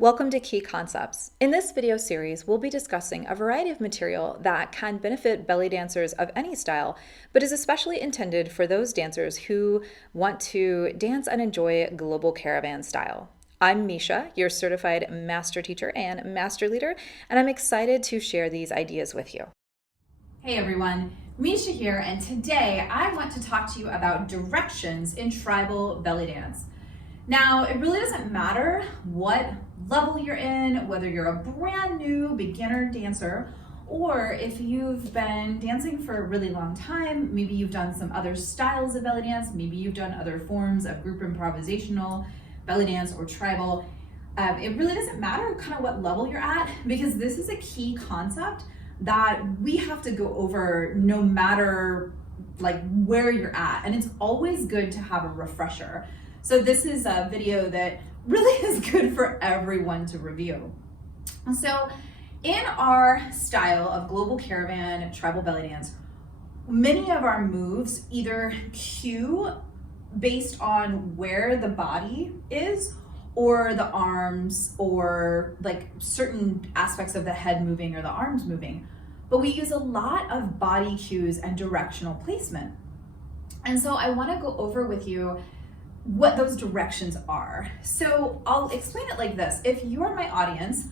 Welcome to Key Concepts. In this video series, we'll be discussing a variety of material that can benefit belly dancers of any style, but is especially intended for those dancers who want to dance and enjoy global caravan style. I'm Misha, your certified master teacher and master leader, and I'm excited to share these ideas with you. Hey everyone, Misha here, and today I want to talk to you about directions in tribal belly dance. Now, it really doesn't matter what level you're in, whether you're a brand new beginner dancer, or if you've been dancing for a really long time, maybe you've done some other styles of belly dance, maybe you've done other forms of group improvisational, belly dance, or tribal. It really doesn't matter kind of what level you're at, because this is a key concept that we have to go over no matter like where you're at, and it's always good to have a refresher. So this is a video that really is good for everyone to review. So in our style of global caravan tribal belly dance, many of our moves either cue based on where the body is, or the arms, or like certain aspects of the head moving or the arms moving. But we use a lot of body cues and directional placement. And so I want to go over with you what those directions are. So I'll explain it like this. If you're my audience,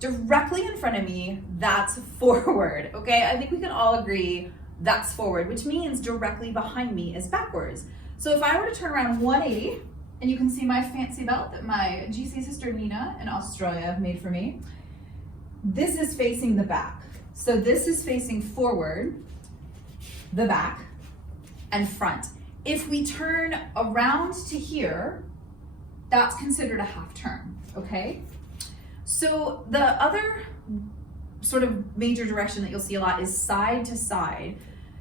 directly in front of me, that's forward, okay? I think we can all agree that's forward, which means directly behind me is backwards. So if I were to turn around 180, and you can see my fancy belt that my GC sister Nina in Australia made for me, this is facing the back. So this is facing forward, the back, and front. If we turn around to here, that's considered a half turn, okay? So the other sort of major direction that you'll see a lot is side to side.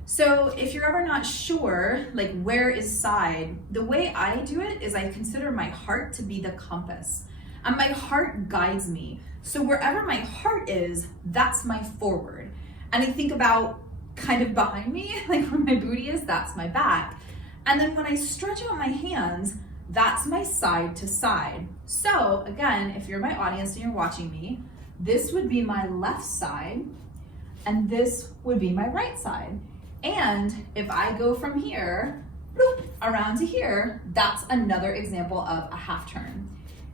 So if you're ever not sure, like where is side, the way I do it is I consider my heart to be the compass, and my heart guides me. So wherever my heart is, that's my forward. And I think about kind of behind me, like where my booty is, that's my back. And then when I stretch out my hands, that's my side to side. So again, if you're my audience and you're watching me, this would be my left side, and this would be my right side. And if I go from here, bloop, around to here, that's another example of a half turn.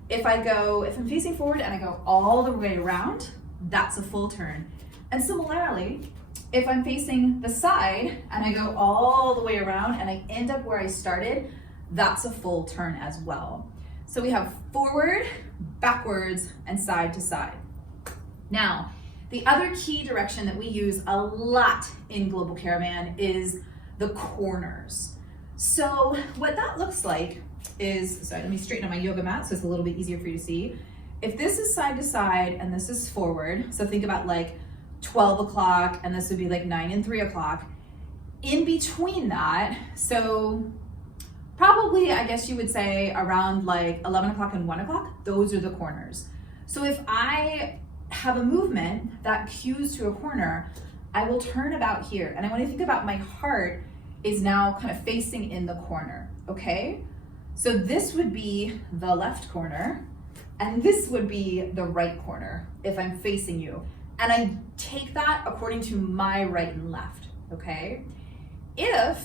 If I'm facing forward and I go all the way around, that's a full turn. And similarly, if I'm facing the side and I go all the way around and I end up where I started, that's a full turn as well. So we have forward, backwards, and side to side. Now, the other key direction that we use a lot in Global Caravan is the corners. So what that looks like is, sorry, let me straighten up my yoga mat so it's a little bit easier for you to see. If this is side to side and this is forward, so think about like 12 o'clock, and this would be like 9 and 3 o'clock. In between that, so probably, I guess you would say around like 11 o'clock and 1 o'clock, those are the corners. So if I have a movement that cues to a corner, I will turn about here. And I want to think about my heart is now kind of facing in the corner, okay? So this would be the left corner, and this would be the right corner if I'm facing you. And I take that according to my right and left, okay? If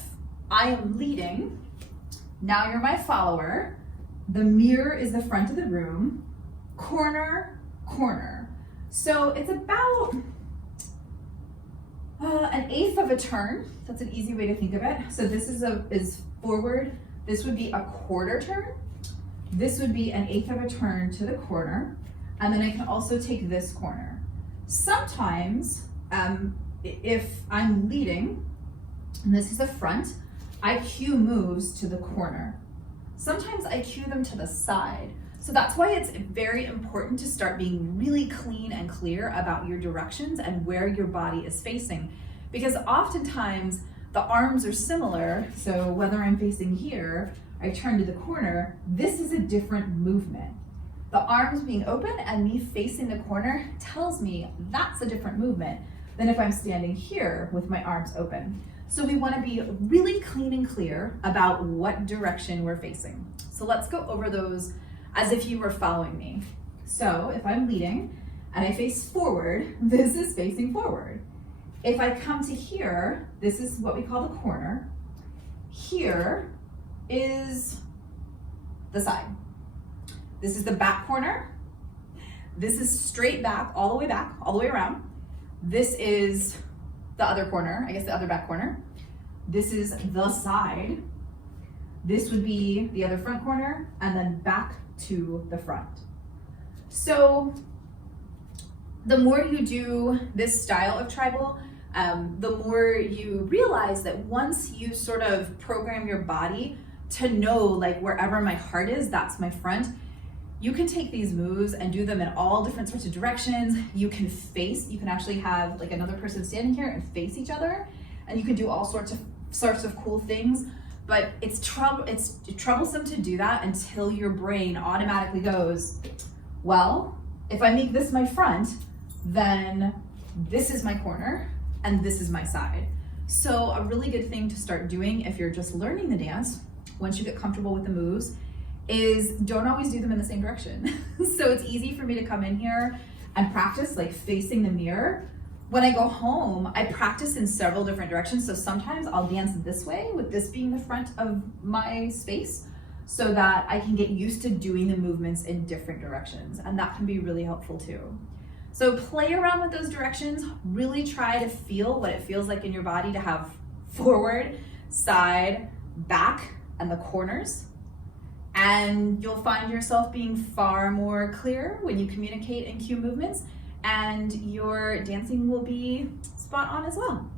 I am leading, now you're my follower, the mirror is the front of the room, corner, corner. So it's about an eighth of a turn. That's an easy way to think of it. So this is forward. This would be a quarter turn. This would be an eighth of a turn to the corner. And then I can also take this corner. Sometimes, if I'm leading, and this is the front, I cue moves to the corner. Sometimes I cue them to the side. So that's why it's very important to start being really clean and clear about your directions and where your body is facing. Because oftentimes the arms are similar, so whether I'm facing here, I turn to the corner, this is a different movement. The arms being open and me facing the corner tells me that's a different movement than if I'm standing here with my arms open. So we want to be really clean and clear about what direction we're facing. So let's go over those as if you were following me. So if I'm leading and I face forward, this is facing forward. If I come to here, this is what we call the corner. Here is the side. This is the back corner. This is straight back, all the way around. This is the other corner, I guess the other back corner. This is the side. This would be the other front corner, and then back to the front. So the more you do this style of tribal, the more you realize that once you sort of program your body to know, like, wherever my heart is, that's my front, you can take these moves and do them in all different sorts of directions. You can actually have like another person standing here and face each other, and you can do all sorts of cool things. But it's troublesome to do that until your brain automatically goes, well, if I make this my front, then this is my corner and this is my side. So a really good thing to start doing if you're just learning the dance, once you get comfortable with the moves, is don't always do them in the same direction. So it's easy for me to come in here and practice like facing the mirror. When I go home, I practice in several different directions. So sometimes I'll dance this way, with this being the front of my space, so that I can get used to doing the movements in different directions. And that can be really helpful too. So play around with those directions, really try to feel what it feels like in your body to have forward, side, back, and the corners. And you'll find yourself being far more clear when you communicate and cue movements, and your dancing will be spot on as well.